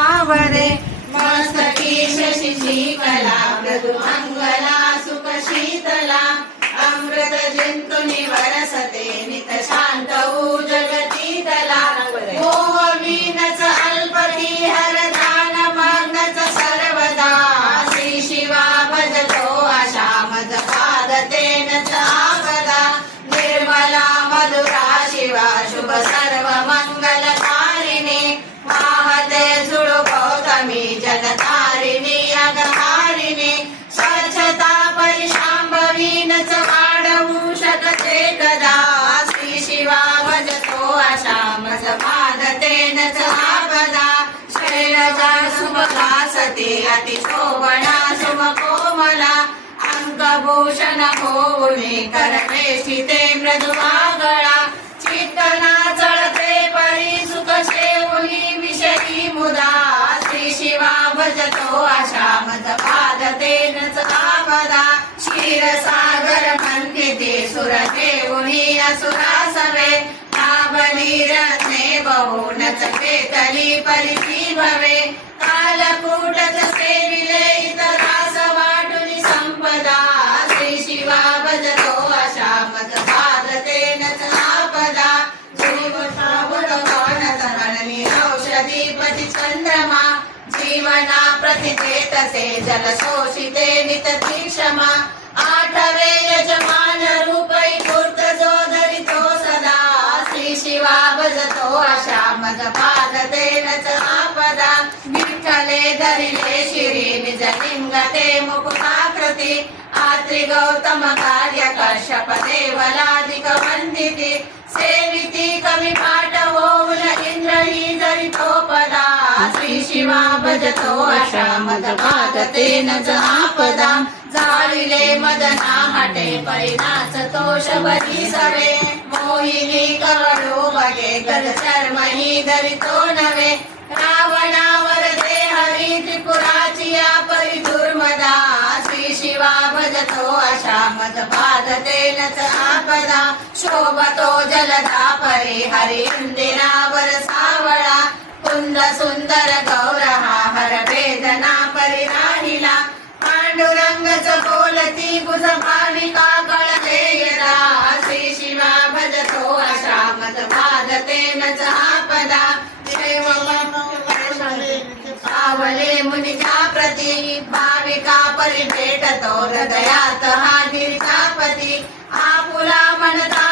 आवरे मस्तकी शशिची कला मृदुमंगला सुख शीतला अमृत जंतुनी वरसते नित शांत ऊ जगतीतला मोहवीनच अल्पती हरदान मग्नच सर्वदा। श्री शिवा भजतो अशामद पादतेन च आपदा। निर्मला मधुरा शिवा शुभ पादतेनच आपदा शैलजा सुभगा सती अतिशोभना सुम कोमला अंकभूषण होऊने करवेशिते मृदुवागळा चित्तना चळते परी सुख शेवुनी विषयी मुदा श्री शिवा भजतो आशा मज पादतेनच आपदा क्षीरसागर मंथिते सुर देऊनी असुरा सवे काबली रत्ने बहुनच पेतली परिसी भवे. कालकूटच सेविले इतरास वाटुनी संपदा. श्री शिवा भजतो आशा मज पादतेनच जीव सावधवानच गणनी औषधी पती चंद्रमा जीवना प्रतिते तसे जल शोषिते नितती क्षमा शिवा भजतो आशा मज पादतेनच आपदा. विठ्ठले धरिले शिरी निजलिंग ते मुकुटाकृती आत्रि गौतम कार्य कश्यप देवलादिक वंदिती. सेविती कमी पाठ होऊन इंद्रही ही धरितो पदा श्री शिवा भजतो आशा मद पादतेन आपदा. जाळिले मदना हटे परिणाच तोष बरी सवे. कवडो बगे गद चर्मही धरितो नवे. रावणावर दे हरी त्रिपुराची या परी दुर्मदा. श्री शिवा भजतो आशा मद पादतेनच आपदा. शोभतो जलधा परी हरी इंदिरावर सावळा. कुंद सुंदर गौरहा हर वेदना परी राहिला. पांडुरंगच बोलती गुज भाविका भाविका परी भेटतो हृदयात हा गिरिकापती आपुला म्हणतात